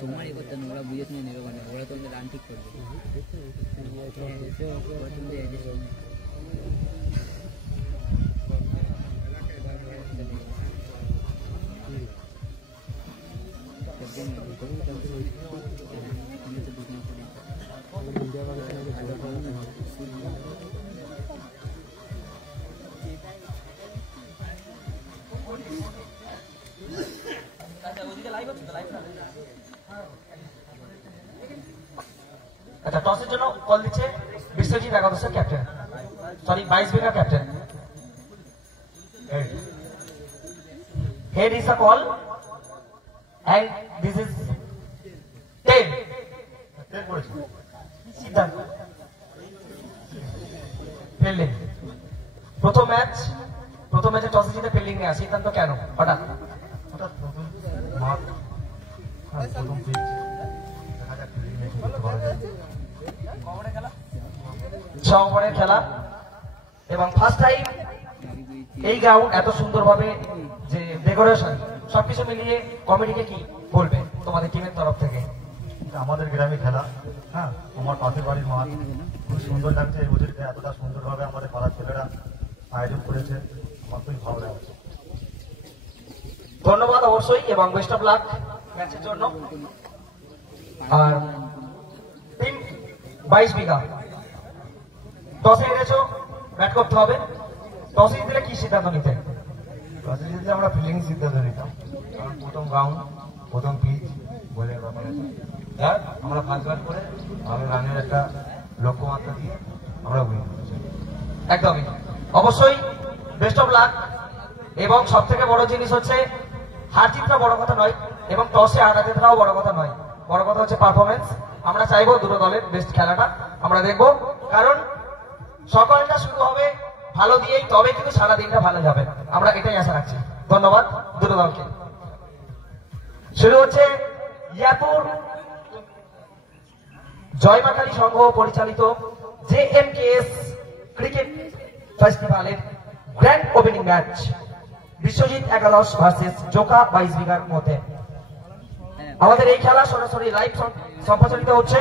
তোমারই করতে ওরা বুঝে শুনে নেবে মানে ওরা তোমাদের রান ঠিক করবে। আচ্ছা, টসের জন্য কল দিচ্ছে বিশ্বজিৎ একাদশের captain, sorry 22 bigha captain. Head is a call and this is 10 সিদ্ধান্ত ফিল্ডিং। প্রথম ম্যাচে টসে জিতে ফিল্ডিং নেওয়া সিদ্ধান্ত কেন হঠাৎ? ওভারের খেলা এবং ফার্স্ট টাইম এই গ্রাউন্ড এত সুন্দরভাবে যে ডেকোরেশন সবকিছু মিলিয়ে কমিটিকে কি বলবে তোমাদের টিমের তরফ থেকে? আমাদের গ্রামে খেলা, হ্যাঁ, আমার পাশের বাড়ির মাঠ, খুব সুন্দর লাগছে। এই বছর এতটা সুন্দরভাবে আমাদের পাড়ার ছেলেরা আয়োজন করেছে, আমার খুবই ভালো লাগছে। ধন্যবাদ অবশ্যই এবং বেস্ট অফ লাক ম্যাচের জন্য। আর 22 বিঘা টসে হেরেছো, ব্যাট করতে হবে। টসে জিতলে কি সিদ্ধান্ত নিতে? টসে জিতলে আমরা ফিল্ডিং সিদ্ধান্ত নিতাম, কারণ প্রথম রাউন্ড, প্রথম পিচ, বলের ব্যাপার আছে। আমরা ফার্স্ট ব্যাট করে ভালো রানের একটা লক্ষ্যমাত্রা দিয়ে আমরা উইন করেছি। একদমই, অবশ্যই বেস্ট অফ লাক। এবং সব থেকে বড় জিনিস হচ্ছে হার জিতটা বড় কথা নয় এবং টসে হারা জেতাও বড় কথা নয়, বড় কথা হচ্ছে পারফরমেন্স। আমরা চাইবো দুটো দলের বেস্ট খেলাটা আমরা দেখবো, কারণ সকালটা শুরু হবে ভালো দিয়েই, তবে কিন্তু সারা দিনটা ভালো যাবে, আমরা এটাই আশা রাখছি। ধন্যবাদ দুটো দলকে। শুরু হচ্ছে ইয়াপুর জয়মাকালী সংঘ পরিচালিত JMKS ক্রিকেট ফেস্টিভ্যালের গ্র্যান্ড ওপেনিং ম্যাচ বিশ্বজিৎ একাদশ ভার্সেস জোকা 22 বিঘার মধ্যে। আমাদের এই খেলা সরাসরি লাইভ সম্প্রচারিত হচ্ছে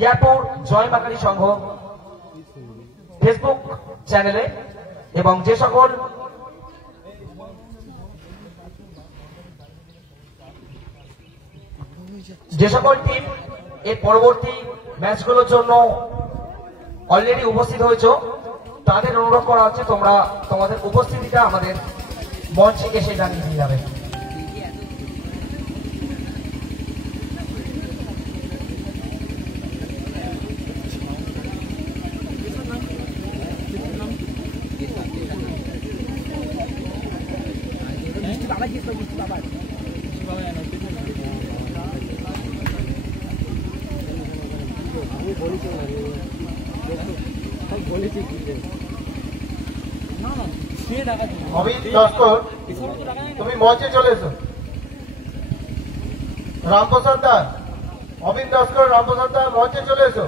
ইয়াপুর জয়মাকালী সংঘ ফেসবুক চ্যানেলে, এবং যে সকল টিম এর পরবর্তী ম্যাচগুলোর জন্য অলরেডি উপস্থিত হয়েছে তাদের অনুরোধ করা হচ্ছে তোমরা তোমাদের উপস্থিতিটা আমাদের মঞ্চে এসে জানিয়ে দিয়ে যাবে। তুমি মঞ্চে চলে এসো। রামপ্রসাদ দা, অবিন দাসকর, রামপ্রসাদ দা মঞ্চে চলে এসো।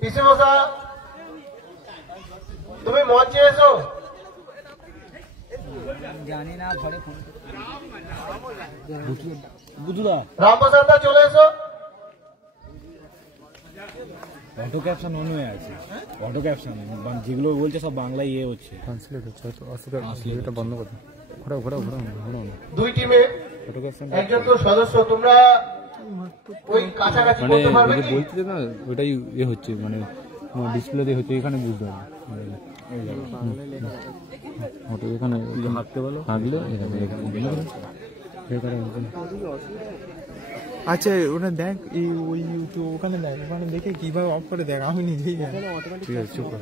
পিসি মশা তুমি মঞ্চে এসো। জানি না ঘরে ফোন রামপ্রসাদ দা চলে এসো। অটো ক্যাপশন অন্য আছে, অটো ক্যাপশন যেগুলো বলছে সব বাংলায় ইয়ে হচ্ছে, ট্রান্সলেট হচ্ছে, এটা বন্ধ করো। ঘোরাও দুই টিমে একজন তো সদস্য, তোমরা ওই কাছাকাছি বলতে পারবে কি? বলতে না ওটাই ইয়ে হচ্ছে, মানে ডিসপ্লেতে হচ্ছে, এখানে বুঝতে পারবে। এখানে হাঁটতে বলো, হাঁটলে আচ্ছা ওটা দেখ, ওই ওখানে দেখ, ওখানে দেখে কিভাবে অফ করে দেখ, আমি নিজেই জানি। ঠিক আছে, চুপ কর।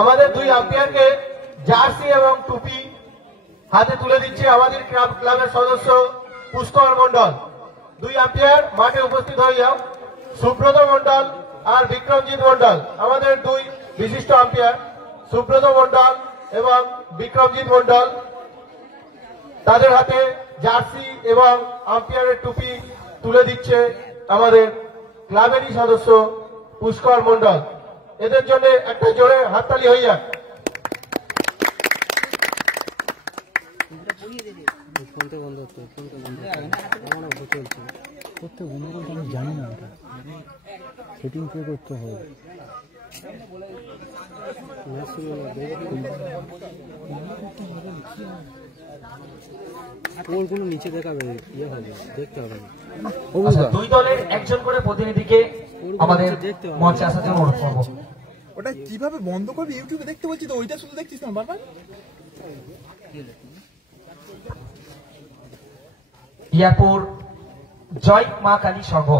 আমাদের দুই আম্পায়ারকে জার্সি এবং টুপি হাতে তুলে দিচ্ছে আমাদের ক্লাবের সদস্য পুষ্কর মন্ডল। 2 আম্পায়ার মাঠে উপস্থিত হয়ে যাও। সুব্রত মন্ডল আর বিক্রমজিৎ মন্ডল আমাদের 2 বিশিষ্ট আম্পায়ার, সুব্রত মন্ডল এবং বিক্রমজিৎ মন্ডল। তাদের হাতে জার্সি এবং আম্পায়ারের টুপি তুলে দিচ্ছে আমাদের ক্লাবেরই সদস্য পুষ্কর মন্ডল। এদের জন্য একটা জোরে হাততালি হয়ে যাক। করতে বন্ধ করতে আমি জানি না, ওটা সেটিং কে করতে হবে। কোনো নিচে দেখাবে, ইয়ে হবে, দেখতে হবে। আচ্ছা, 2 দলের একজন করে প্রতিনিধিকে আমাদের মঞ্চে আসার জন্য অনুরোধ করবো। ওটা কিভাবে বন্ধ করবি? ইউটিউবে দেখতে বলছি তো, ওইটা শুধু দেখছিস না বারবার। ইয়ারপুর জয় মা কালী সংঘ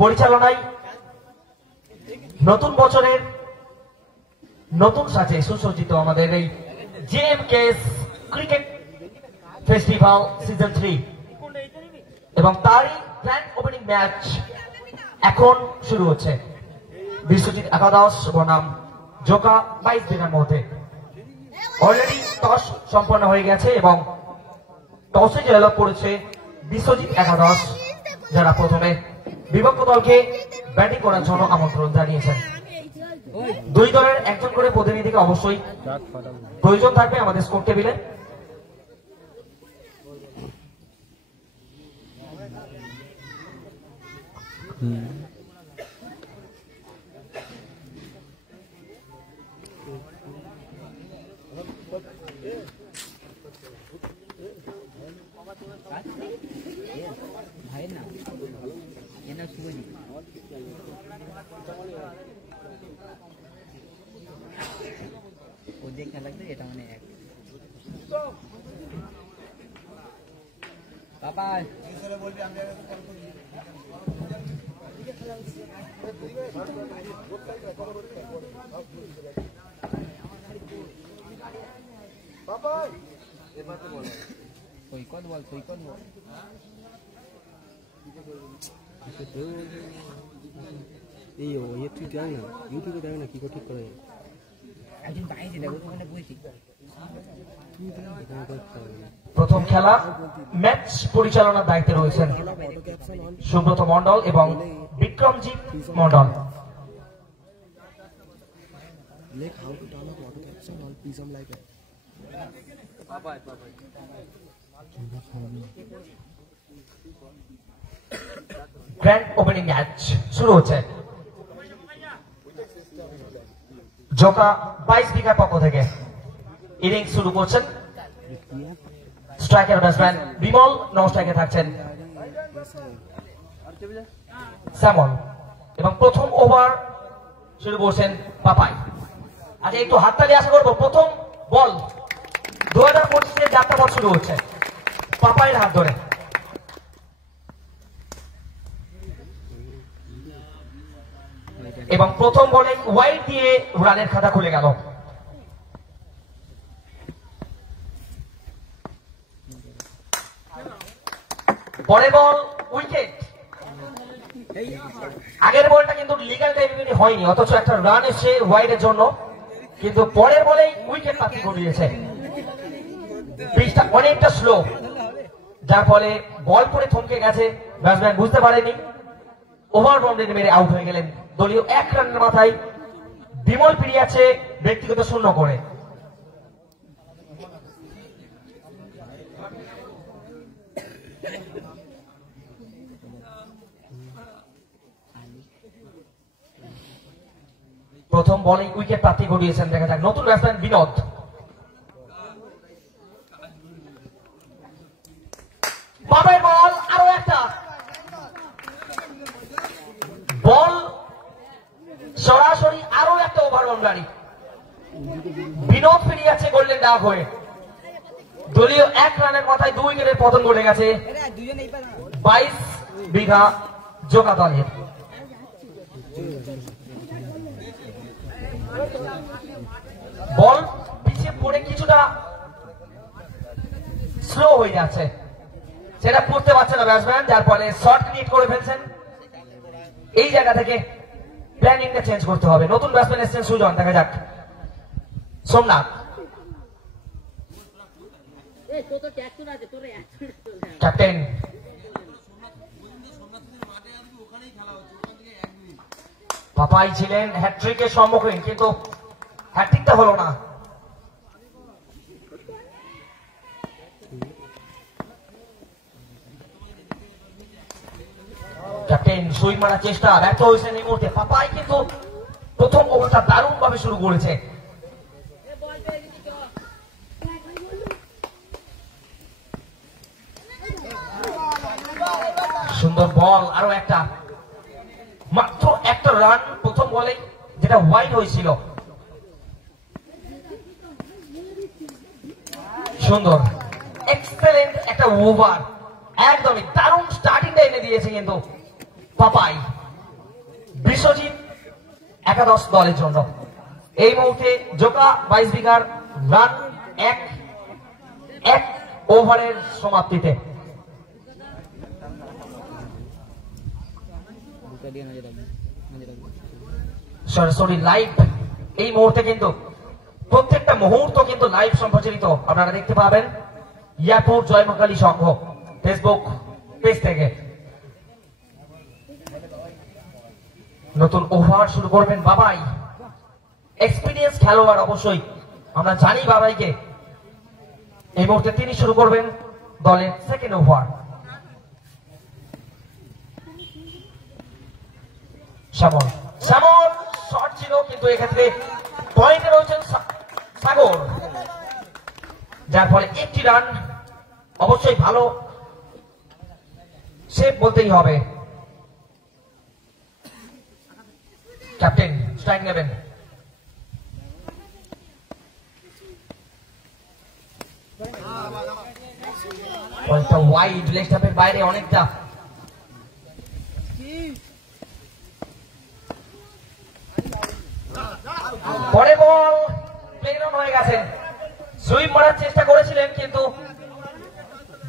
পরিচালনায় নতুন বছরের নতুন সাজে সুসজ্জিত আমাদের এই জেএমকেএস ক্রিকেট ফেস্টিভ্যাল সিজন 3 এবং তারই গ্র্যান্ড ওপেনিং ম্যাচ এখন শুরু হচ্ছে। বিশ্বজিৎ একাদশ বনাম জোকা 22 দিনের মধ্যে অলরেডি টস সম্পন্ন হয়ে গেছে এবং টসে জয়লাভ করেছে বিশ্বজিৎ একাদশ, যারা প্রথমে বিপক্ষ দলকে ব্যাটিং করার জন্য আমন্ত্রণ জানিয়েছেন। 2 দলের একজন করে প্রতিনিধিকে অবশ্যই প্রয়োজন থাকবে আমাদের স্কোর টেবিলে। ভাইয়ের নাম এর নাম শুভজিৎ। ও যে খেলা লাগছে এটা মানে এক বাবা সৈকত বল, সৈকত বল। এই তুই দেয় না, ইউটিউবে দেয় না, কি করে ঠিক করে? একজন বাইরে দেখো ওখানে বসি। প্রথম খেলা ম্যাচ পরিচালনার দায়িত্বে রয়েছেন সুব্রত মন্ডল এবং Bikramjit Mondal. Grand opening match শুরু হচ্ছে। জোকা 22 বিঘার পক্ষ থেকে ইনিংস শুরু করছেন স্ট্রাইকার ব্যাটসম্যান বিমল, নন স্ট্রাইকে থাকছেন স্যামল এবং প্রথম ওভার শুরু করছেন পাপাই। আচ্ছা, একটু হাততালি আশা করবো। প্রথম বল 2025-এর যাত্রা পথ শুরু হচ্ছে পাপাইয়ের হাত ধরে। এবং প্রথম বলে ওয়াইড দিয়ে রানের খাতা খুলে গেল। পরের বল উইকেট। আগের বলটা কিন্তু লিগ্যাল টাইমিং হয়নি, অথচ একটা রান এসে ওয়াইডের জন্য, কিন্তু পরের বলেই উইকেট প্রাপ্তি ঘটিয়েছে। পিচটা অনেকটা স্লো, যার ফলে বল পরে থমকে গেছে, ব্যাটসম্যান বুঝতে পারেনি, ওভার বাউন্ডারি মেরে আউট হয়ে গেলেন। দলীয় 1 রানের মাথায় বিমল ফিরিয়েছে ব্যক্তিগত 0 করে। প্রথম বলেই উইকেট প্রাপ্তি ঘটিয়েছেন। দেখা যাক নতুন ব্যাটসম্যান বিনোদ। বাবার বল, আরো একটা বল, সরাসরি আরো একটা ওভার বাউন্ডারি। বিনোদ ফিরিয়েছে গোল্ডেন ডাক হয়ে। দলীয় 1 রানের মাথায় 2 উইকেটের পতন ঘটে গেছে 22 বিঘা জোকা দলের। বল পিছিয়ে পড়ে কিছুটা স্লো হয়ে যাচ্ছে, সেটা পড়তে পারছে না ব্যাটসম্যান, যার ফলে শর্ট ক্রিয়েট করে ফেলছেন। এই জায়গা থেকে প্ল্যানিংটা চেঞ্জ করতে হবে। নতুন ব্যাটসম্যান এসছেন সুজন, দেখা যাক। সোমনাথ, ক্যাপ্টেন পাপাই ছিলেন হ্যাট্রিকের সম্মুখীন, কিন্তু হ্যাট্রিকটা হলো না। ক্যাপ্টেন সুইং মারার চেষ্টা ব্যর্থ হয়েছেন এই মুহূর্তে। পাপাই কিন্তু প্রথম ওভারটা দারুণ ভাবে শুরু করেছে। সুন্দর বল, আরো একটা, মাত্র একটা রান প্রথম বলেই, যেটা ওয়াইড হয়েছিল। সুন্দর, এক্সেলেন্ট একটা ওভার, একদমই দারুণ স্টার্টিংটা এনে দিয়েছে কিন্তু পাপাই। বিশ্বজিৎ একাদশ দলের জন্য এই মুহূর্তে জোকা 22 বিঘার রান এক ওভারের সমাপ্তিতে। সরাসরি লাইভ এই মুহূর্তে কিন্তু প্রত্যেকটা মুহূর্ত কিন্তু লাইভ সম্প্রচারিত আপনারা দেখতে পাবেন ইয়ারপুর জয়মাকালী সংঘ ফেসবুক পেজ থেকে। নতুন ওভার শুরু করবেন বাবাই, এক্সপিরিয়েন্স খেলোয়াড় অবশ্যই, আমরা জানি বাবাইকে। এই মুহূর্তে তিনি শুরু করবেন দলের সেকেন্ড ওভার। শ্যামল শট ছিল, কিন্তু এক্ষেত্রে পয়েন্টে রয়েছেন সাগর, যার ফলে একটি রান। অবশ্যই ভালো সেভ বলতেই হবে। ক্যাপ্টেন স্ট্রাইক নেবেন। বলটা ওয়াইড, লেগ স্টাম্পের বাইরে অনেকটা। পরে বল প্লেন অন হয়ে গেছে। সুইপ মারার চেষ্টা করেছিলেন, কিন্তু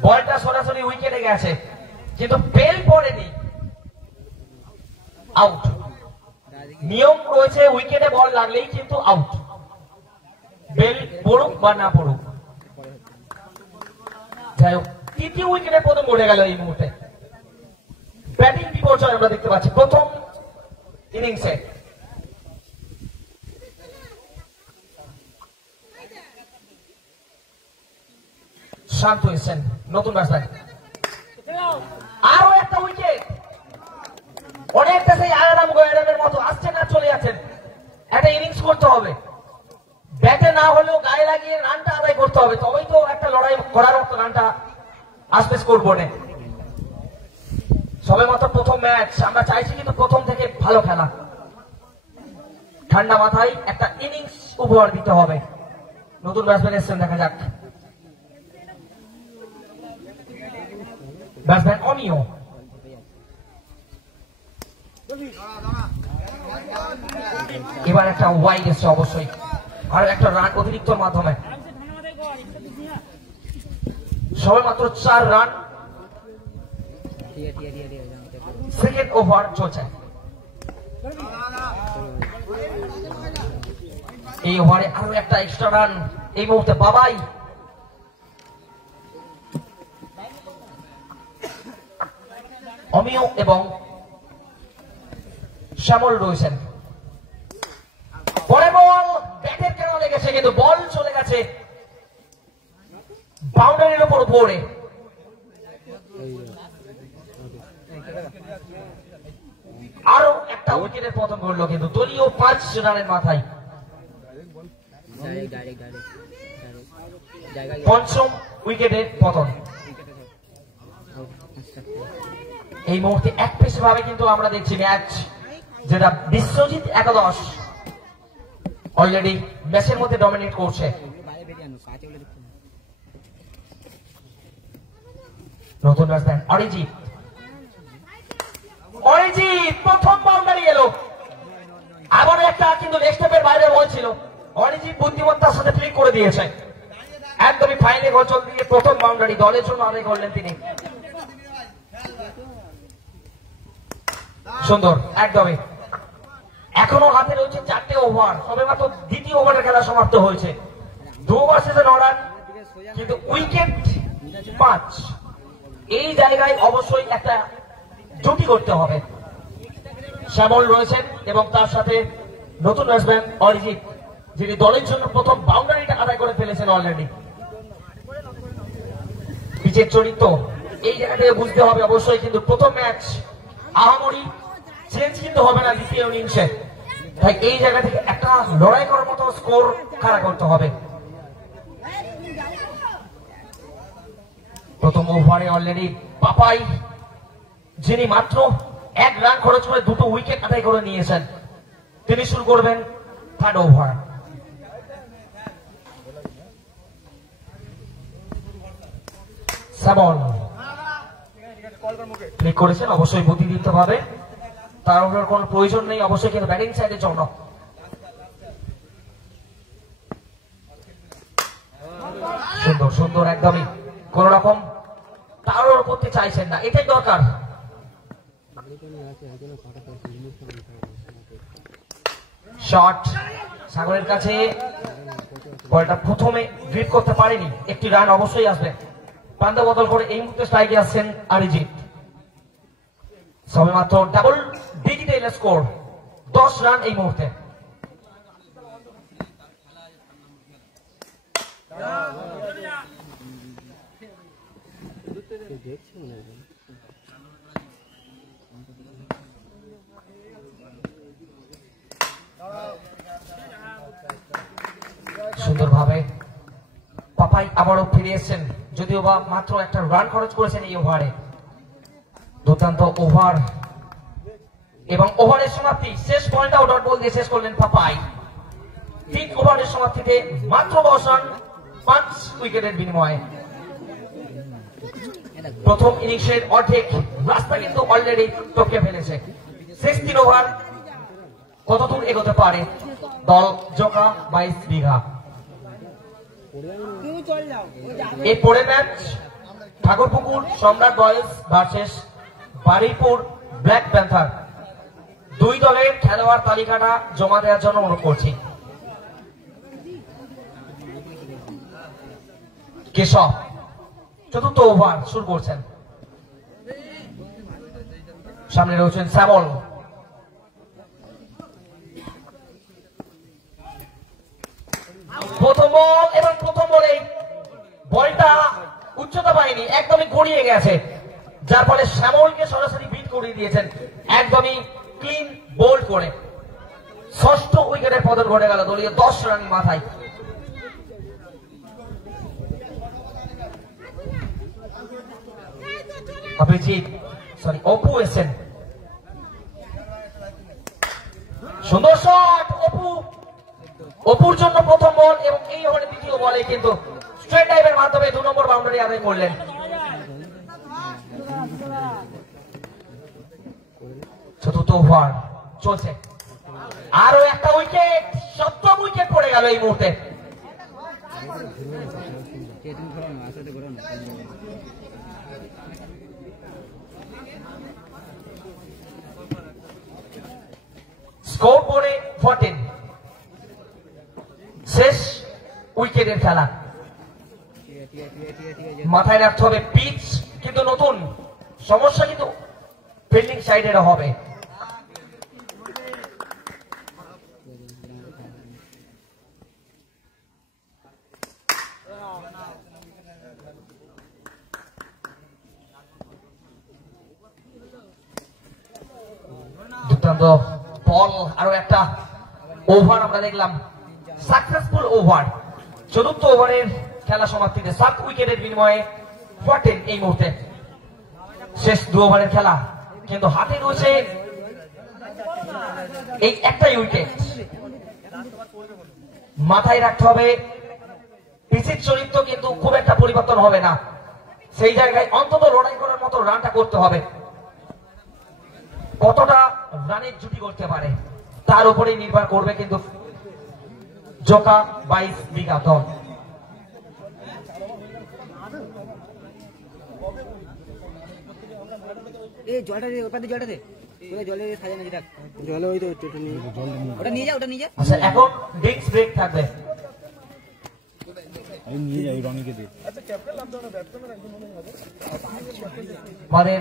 বলটা সরাসরি উইকেটে গেছে, কিন্তু বেল পড়েনি, আউট। নিয়ম রয়েছে উইকেটে বল লাগলেই কিন্তু আউট, বেল পড়ুক বা না পড়ুক। যাই হোক, তৃতীয় উইকেটে প্রথম পড়ে গেল এই মুহূর্তে। ব্যাটিং বিপর্যয় আমরা দেখতে পাচ্ছি প্রথম ইনিংসে। শান্ত এসেছেন নতুন ব্যাটসম্যান। আরো একটা উইকেট, অনেকটা সেই আয়ারাম গোয়ারামের মতো আসছেন আর চলে যাচ্ছেন। একটা ইনিংস করতে হবে, ব্যাটে না হলেও গায়ে লাগিয়ে রানটা আদায় করতে হবে, তবেই তো একটা লড়াই করার মতো রানটা আসবে স্কোর বোর্ডে। সবে মাত্র প্রথম ম্যাচ, আমরা চাইছি কিন্তু প্রথম থেকে ভালো খেলা। ঠান্ডা মাথায় একটা ইনিংস উপহার দিতে হবে। নতুন ব্যাটসম্যান এসেছেন, দেখা যাক। ব্যাটসম্যান অমিয়, এবার একটা ওয়াইড এসছে অবশ্যই, আর একটা রান অতিরিক্তর মাধ্যমে। সবে মাত্র 4 রান, সেকেন্ড ওভার চলছে। এই ওভারে আরো একটা এক্সট্রা রান এই মুহূর্তে বাবাই। অমিয় এবং শ্যামল রয়েছেন। পরে বল ব্যাটের কেন লেগেছে, কিন্তু বল চলে গেছে বাউন্ডারির উপর পড়ে। আরো একটা উইকেটের পতন করলো, কিন্তু দলীয় 5 রানের মাথায়। পঞ্চম উইকেটের পতন। এই মুহূর্তে এক পেশে ভাবে কিন্তু আমরা দেখছি ম্যাচ, যেটা বিশ্বজিৎ একাদশ অলরেডি ম্যাচের মধ্যে ডমিনেট করছে। নতুন ব্যাটসম্যান অরিজিৎ প্রথম বাউন্ডারি এলো, আবার একটা কিন্তু লেগ স্টাম্পের বাইরে বল ছিল। অরিজিৎ বুদ্ধিমত্তার সাথে ফিল্ডিং করে দিয়েছে, একদমই ফাইনালে গোল দিয়ে প্রথম বাউন্ডারি দলের জন্য আদায় করলেন তিনি। সুন্দর, একদমই। এখনো হাতে রয়েছে 4টে ওভার, সবে মাত্র দ্বিতীয় ওভারের খেলা সমাপ্ত হয়েছে। 2 ওভার শেষে 9 রান, কিন্তু উইকেট 5। এই জায়গায় অবশ্যই একটা জুটি করতে হবে। শ্যামল রয়েছেন এবং তার সাথে নতুন ব্যাটসম্যান অরিজিৎ, যিনি দলের জন্য প্রথম বাউন্ডারিটা আদায় করে ফেলেছেন অলরেডি। পিচের চরিত্র এই জায়গা থেকে বুঝতে হবে অবশ্যই, কিন্তু প্রথম ম্যাচ আহামরি চেঞ্জ কিন্তু হবে না দ্বিতীয় ইনিংসে, তাই এই জায়গা থেকে একটা লড়াই করার মতো স্কোর খাড়া করতে হবে। প্রথম ওভারে অলরেডি পাপাই, যিনি মাত্র 1 রান খরচ করে 2টো উইকেট আদায় করে নিয়েছেন, তিনি শুরু করবেন 3rd ওভার। শ্যামল ক্লিক করেছেন, অবশ্যই বুদ্ধি দিতে হবে, তার কোনো প্রয়োজন নেই অবশ্যই, কিন্তু ব্যাটিং সাইডের জন্য। সুন্দর সুন্দর, একদমই কোন রকম তাড়াহুড়ো করতে চাইছেন না, এটাই দরকার। শট সাগরের কাছে, বলটা প্রথমে গ্রিপ করতে পারেনি, একটি রান অবশ্যই আসবে। প্রান্ত বদল করে এই মুহূর্তে স্ট্রাইকে আসছেন অরিজিৎ। সবেমাত্র ডাবল ডিজিটাল স্কোর, 10 রান এই মুহূর্তে। সুন্দরভাবে পাপাই আবারও ফিরে এসেছেন, যদিও বা মাত্র একটা রান খরচ করেছেন এই ওভারে। দুর্দান্ত ওভার এবং ওভারের সমাপ্তি, শেষ বলটাও ডট বল দিয়ে শেষ করলেন পাপাই। 3 ওভারের সমাপ্তিতে মাত্র 10 রান, 5 উইকেটের বিনিময়ে। প্রথম ইনিংসের অর্ধেক রাস্তা কিন্তু অলরেডি টপকে ফেলেছে। শেষ 3 ওভার কতদূর এগোতে পারে দল জোকা 22 বিঘা। এই পরে ম্যাচ ঠাকুরপুকুর সম্রাট boys versus Baruipur black panther. 2 দলের খেলোয়াড় তালিকাটা জমা দেওয়ার জন্য অনুরোধ করছি। কেশব 4র্থ ওভার শুরু করছেন, সামনে রয়েছেন শ্যামল। প্রথম বল এবং প্রথম বলে বলটা উচ্চতা পায়নি, একদমই গড়িয়ে গেছে, যার ফলে শ্যামলকে সরাসরি বিট করিয়ে দিয়েছেন একদমই ক্লিন বোল্ড করে। 6ষ্ঠ উইকেটের পতন ঘটে গেল দলীয় 10 রানের মাথায়। অপু এসেন, সুন্দর শট অপুর জন্য প্রথম বল এবং এই ওভারের দ্বিতীয় বলে কিন্তু স্ট্রেট ড্রাইভের মাধ্যমে 2 নম্বর বাউন্ডারি আদায় করলেন। চতুর্থ ওভার চলছে, আরো একটা উইকেট, 7ম উইকেট পড়ে গেল এই মুহূর্তে। স্কোর বোর্ডে 14, শেষ উইকেটের খেলা। মাথায় রাখতে হবে পিচ কিন্তু নতুন, সমস্যা কিন্তু ফিল্ডিং সাইডের হবে। দুর্দান্ত বল, আরো একটা ওভার আমরা দেখলাম, সাকসেসফুল ওভার। 4র্থ ওভারের খেলা সমাপ্তিতে 7 উইকেটের বিনিময়ে 14 এই মুহূর্তে। শেষ 2 ওভারের খেলা, কিন্তু হাতে রয়েছে এই একটাই উইকেট। মাথায় রাখতে হবে পিচের চরিত্র কিন্তু খুব একটা পরিবর্তন হবে না, সেই জায়গায় অন্তত লড়াই করার মতো রানটা করতে হবে। কতটা রানের জুটি করতে পারে তার উপরেই নির্ভর করবে কিন্তু জোকা 22 বিঘা দল। এই জলটা দে, ওপাতে জলটা দে। ওই জলের সাজানো যেটা জলে ওই তো ওটা নিয়ে ওটা নিয়ে যা, ওটা নিয়ে যা। আচ্ছা এখন ড্রিঙ্কস ব্রেক থাকবে। এই নিয়ে যাই রনিকে দিয়ে। আমাদের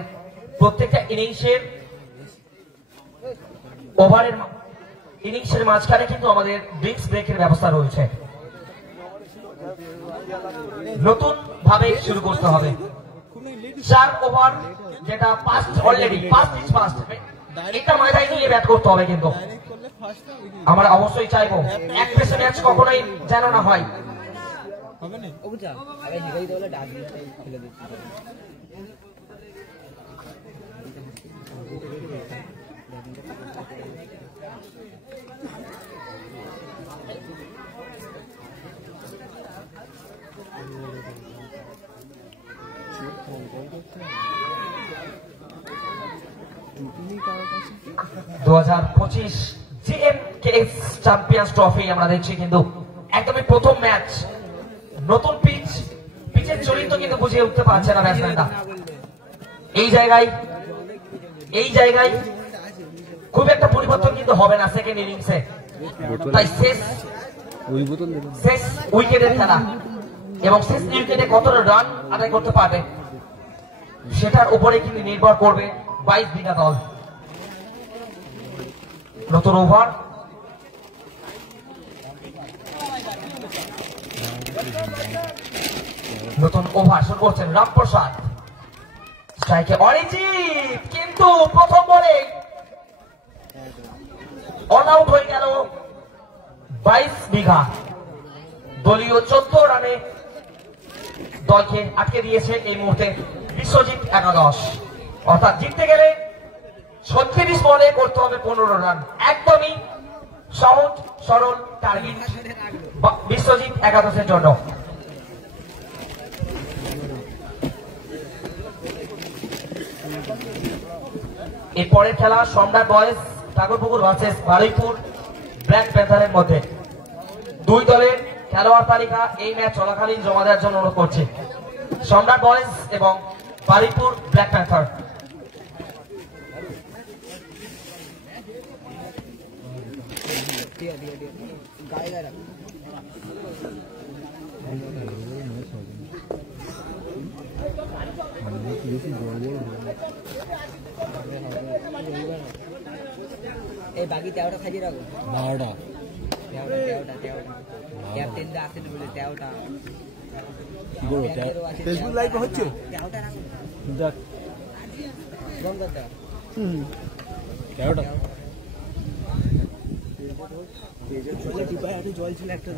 প্রত্যেকটা ইনিংসের ওভারের ইনিংসের মাঝখানে কিন্তু আমাদের ড্রিঙ্কস ব্রেকের ব্যবস্থা রয়েছে। নতুন ভাবে শুরু করতে হবে। 4 ওভার যেটা past already, past is past, এটা মাথায় নিয়ে ব্যাট করতে হবে। কিন্তু আমরা অবশ্যই চাইবো এক পেসে ম্যাচ কখনোই যেন না হয়। ও বুঝা আরে নিগাই দলে ডাক দিয়ে ফেলে দিচ্ছি। 2025 জিএমকেএস চ্যাম্পিয়ন্স ট্রফি আমরা দেখছি কিন্তু একদমই প্রথম ম্যাচ, নতুন পিচ, পিচের চরিত্র কিন্তু বুঝিয়ে উঠতে পারছে না ব্যাটসম্যানরা। এই জায়গায় খুব একটা পরিবর্তন কিন্তু হবে না সেকেন্ড ইনিংসে। তাই শেষ উইকেটের খেলা এবং শেষ উইকেটে কতটা রান আদায় করতে পারবে সেটার উপরে কিন্তু নির্ভর করবে 22 বিঘা দল। নতুন ওভার, শুরু করছেন রামপ্রসাদ। স্ট্রাইকে অরিজিৎ, কিন্তু প্রথম বলে অল আউট হয়ে গেল। 22 বিঘা দলীয় 14 রানে দলকে আটকে দিয়েছে এই মুহূর্তে বিশ্বজিৎ একাদশ। অর্থাৎ জিততে গেলে 36 বলে করতে হবে 15 রান। একদমই সহজ সরল টার্গেট বিশ্বজিৎ একাদশের জন্য। এরপরের খেলা Samrat boys Thakurpukur versus Baruipur black প্যান্থারের মধ্যে। দুই দলের খেলোয়াড় তালিকা এই ম্যাচ চলাকালীন জমা দেওয়ার জন্য অনুরোধ করছি। সম্রাট বয়েজ এবং বারুইপুর ব্ল্যাক প্যান্থার। এই বাকি 13টা সাজিয়ে রাখো। 12টা 13টা ক্যাপ্টেনরা আসেন বলে 13টা কি করবো? ফেসবুক লাইভ হচ্ছে 13টা রাখো। দেখ বন্ধ করতে 13টা জলের ডিপায় আছে, জল ছিল একটা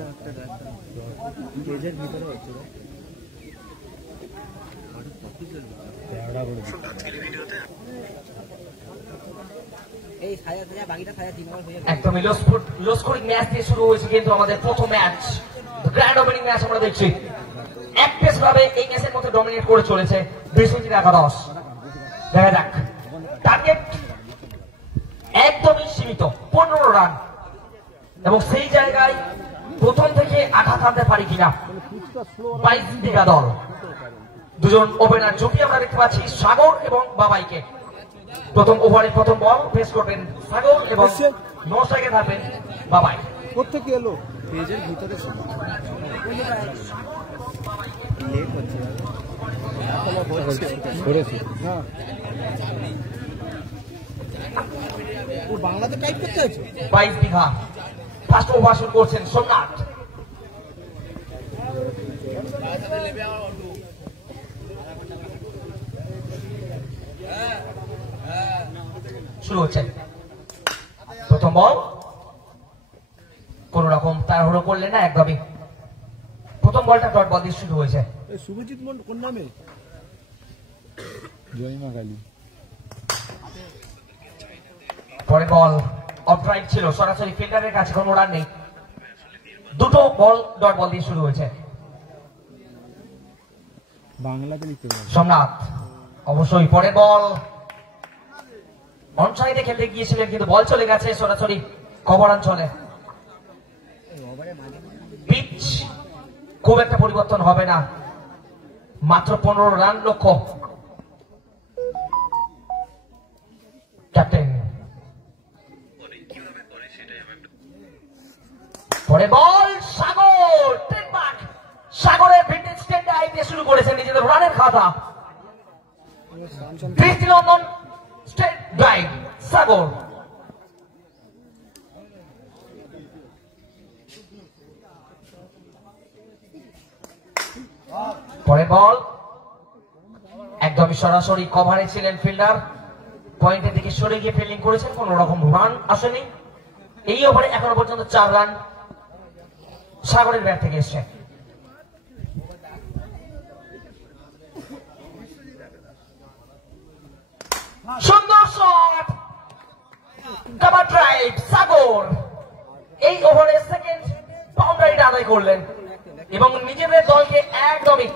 পেজের ভিতরে হচ্ছে 13টা করে এই সাজা বাকিটা সাজা 3 ওভার হয়ে গেল। একদমই লো স্কোরিং ম্যাচ দিয়ে শুরু হয়েছে কিন্তু আমাদের প্রথম ম্যাচ, গ্র্যান্ড ওপেনিং ম্যাচ আমরা দেখছি। এক পেস ভাবে এই ম্যাচের মধ্যে ডমিনেট করে চলেছে বিশ্বজিৎ একাদশ। দেখা যাক, টার্গেট একদমই সীমিত 15 রান, এবং সেই জায়গায় প্রথম থেকে আঘাত আনতে পারি কিনা 22 বিঘা দল। দুজন ওপেনার জুটি আমরা দেখতে পাচ্ছি, সাগর এবং বাবাইকে। প্রথম ওভারে প্রথম বল ফেস করবেন সাগর এবং নো স্ট্রাইকে থাকবেন বাবাই। কোথেকে এলো পেজের ভিতরে ছিল লেট হচ্ছে হ্যাঁ ও বাংলাতে টাইপ করতে আছে। 22 বিঘা ফার্স্ট ওভার শুরু করছেন সোমনাথ। শুরু হচ্ছে প্রথম বল, কোন রকম তাড়াহুড়ো করলেন না একদমই। প্রথম বলটা ডট বল দিয়ে শুরু হয়েছে। শুভজিৎ মন্ডল কোন নামে? জয়মা কালী। পরে বল অফ রাইট ছিল, সরাসরি ফিল্ডারের কাছে কোনো রান নেই। দুটো বল ডট বল দিয়ে শুরু হয়েছে। বাংলাতে লিখতে পারবে সোমনাথ অবশ্যই পরে বল অন সাইডে খেলতে গিয়েছিলেন কিন্তু বল চলে গেছে সরাসরি কভার অঞ্চলে। পিচ খুব একটা পরিবর্তন হবে না, মাত্র 15 রান লক্ষ্য। পরে বল সাগর, ট্রেডমার্ক সাগরের ভিন্টেজ স্টেট আই দিয়ে শুরু করেছেন নিজেদের রানের খাতা। দৃষ্টিনন্দন স্টেট ড্রাইভ সাগর। পরে বল একদমই সরাসরি কভারে ছিলেন ফিল্ডার, পয়েন্টের দিকে সরে গিয়ে ফিল্ডিং করেছেন, কোন রকম রান আসেনি। এই ওভারে এখনো পর্যন্ত 4 রান সাগরের ব্যাট থেকে এসছে। সুন্দর শট, কভার ড্রাইভ সাগর। এই ওভারে সেকেন্ড বাউন্ডারিটা আদায় করলেন এবং নিজেদের দলকে একদমই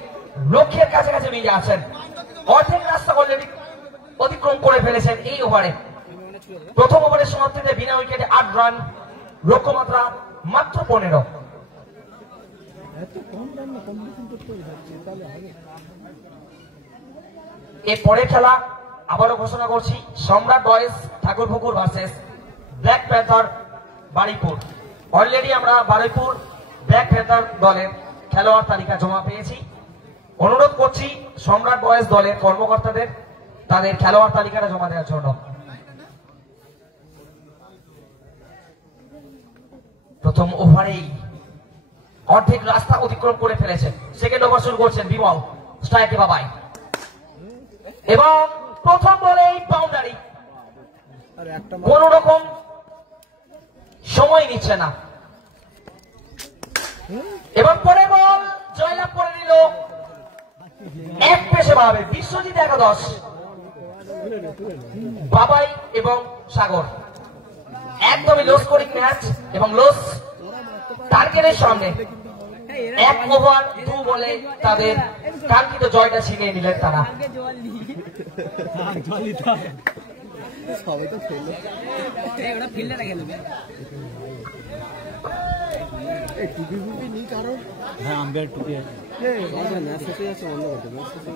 লক্ষ্যের কাছাকাছি নিয়ে যাচ্ছেন। অর্ধেক রাস্তা অলরেডি অতিক্রম করে ফেলেছেন এই ওভারে। প্রথম ওভারের সমাপ্তিতে বিনা উইকেটে 8 রান, লক্ষ্যমাত্রা মাত্র 15। এর পরের খেলা আবারও ঘোষণা করছি, সম্রাট boys Thakurpukur versus black panther Baruipur. Already আমরা বারুইপুর ব্ল্যাক প্যান্থার দলের খেলোয়াড় তালিকা জমা পেয়েছি। অনুরোধ করছি সম্রাট বয়েজ দলের কর্মকর্তাদের তাদের খেলোয়াড় তালিকাটা জমা দেওয়ার জন্য। প্রথম ওভারেই অর্ধেক রাস্তা অতিক্রম করে ফেলেছেন। সেকেন্ড ওভার শুরু করছেন বিমল, স্ট্রাইকে বাবাই এবং প্রথম বলেই বাউন্ডারি, কোন রকম সময় নিচ্ছে না। এবং পরে বল জয়লাভ করে নিল এক পেশে ভাবে বিশ্বজিৎ একাদশ, বাবাই এবং সাগর। একদমই লো স্কোরিং ম্যাচ এবং লো টার্গেটের সামনে 1 ওভার 2 বলে তাদের কাঙ্ক্ষিত জয়টা ছিনিয়ে নিলেন তারা। হ্যাঁ আম্পায়ার টুপি আছে। ম্যাচ শেষে যাচ্ছে, বন্ধ করতে ম্যাচ শেষে